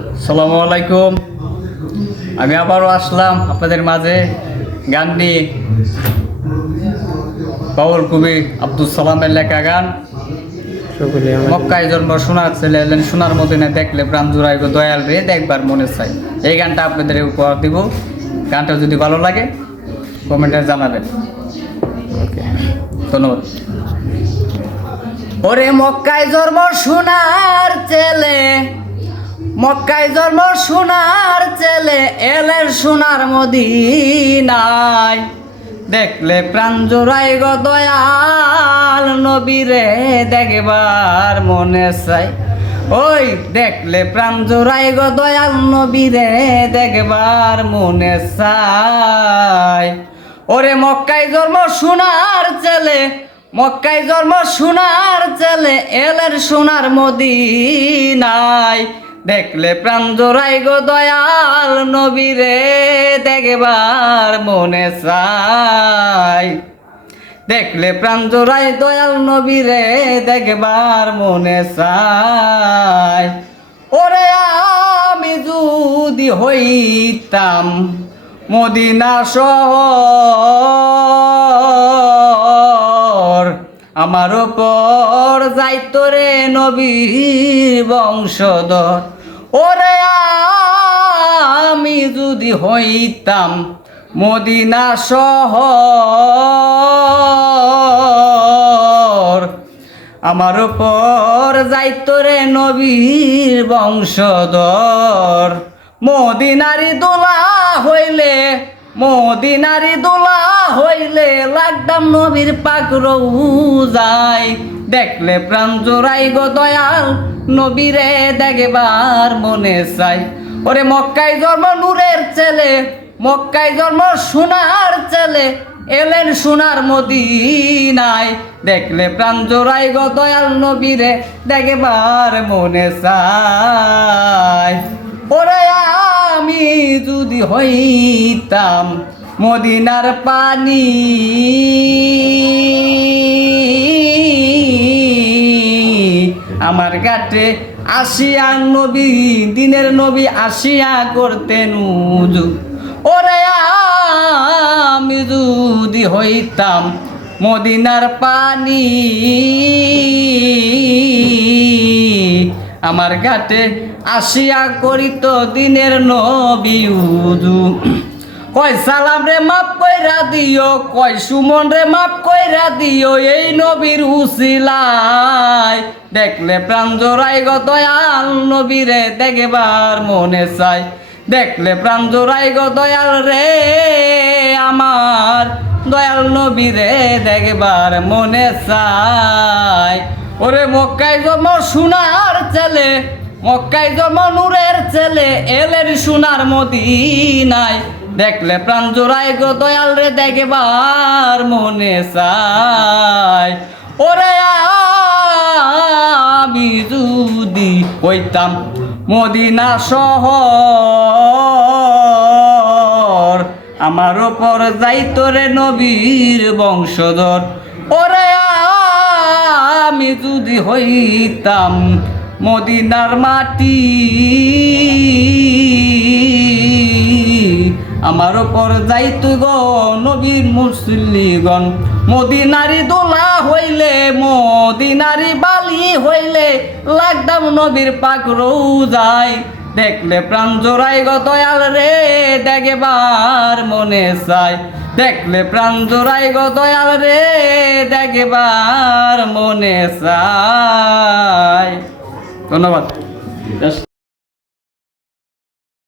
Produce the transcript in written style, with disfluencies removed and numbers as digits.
আসসালামু আলাইকুম। আমি আবারও আসলাম আপনাদের মাঝে গান নিয়ে। বাউল কবি আব্দুল সালামের লেখা গান। মক্কায় জন্ম সোনার ছেলে এলেন সোনার মদিনা দেখলে প্রাণ জুড়াইব দয়াল রে দেখবার মনে চাই। এই গানটা আপনাদের উপহার দিব। গানটা যদি ভালো লাগে কমেন্টে জানাবেন। ওকে, ধন্যবাদ। ওরে মক্কায় জন্ম সোনার ছেলে, মক্কায় জন্ম সোনার ছেলে এলেন সোনার মদিনায় দেখলে প্রাণ জোড়াই গো দয়াল নবীরে দেখবার মনে চাই। ওই দেখলে প্রাণ জোড়াই গো দয়াল নবীরে দেখবার মনে চাই। ওরে মক্কায় জন্ম সোনার ছেলে, মক্কায় জন্ম সোনার ছেলে এলেন সোনার মদিনায় দেখলে প্রাণ জোড়াই গো দয়াল নবীরে দেখবার মনে চাই। দেখলে প্রাণ জোড়াই দয়াল নবীরে দেখবার মনে চাই। ওরে আমি যদি হইতাম মদিনা শহর, আমার উপর যাইতো রে নবীর বংশধর। ওরে আমি যদি হইতাম মদিনা শহর, আমার উপর যাইতো রে নবীর বংশধর। মদিনারি দোলা হইলে, মদিনারি দোলা হইলে লাগতাম নবীর পাক রওজায় দেখলে প্রাণ জোড়াই গো দয়াল নবীরে দেখবার মনে চাই। ওরে মক্কায় জন্ম নূরের ছেলে, মক্কায় জন্ম সোনার ছেলে এলেন সোনার মদিনায় দেখলে প্রাণ জোড়াই গো দয়াল নবীরে দেখবার মনে চাই। ওরে আমি যদি হইতাম মদিনার পানি, আমার ঘাটে আসিয়া নবী দিনের নবী আসিয়া করতেন উজু। ওরে আমি যদি হইতাম মদিনার পানি, আমার ঘাটে আসিয়া করিত দিনের নবী উজু। কয় সালাম রে মাপ কইরা দিও, কয় সুমন রে মাপ কইরা দিও এই নবীর উসিলায় দেখলে প্রাণ জোড়াই গো দয়াল নবীরে দেখবার মনে চাই। দেখলে প্রাণ জোড়াই গো দয়াল রে আমার দয়াল নবীরে দেখবার মনে চাই। ওরে মক্কায় জন্ম সোনার ছেলে, মক্কায় জন্ম নূরের ছেলে এলেন সোনার মদিনায় দেখলে প্রাণ জোড়াই গো দয়াল রে দেখবার মনে চাই। ওরে আমি যদি হইতাম মদিনা শহর, আমার উপর যাইতো রে নবীর বংশধর। ওরে আমি যদি হইতাম মদিনার মাটি, আমার উপর যাইতো গো নবীর মুসল্লিগণ। মদিনারি দোলা হইলে, মদিনারি বালি হইলে লাগতাম নবীর পাক রওজায় দেখলে প্রাণ জোড়াই গো দয়াল রে দেখবার মনে চাই। দেখলে প্রাণ জোড়াই গো দয়াল রে দেখবার মনে চাই। ধন্যবাদ।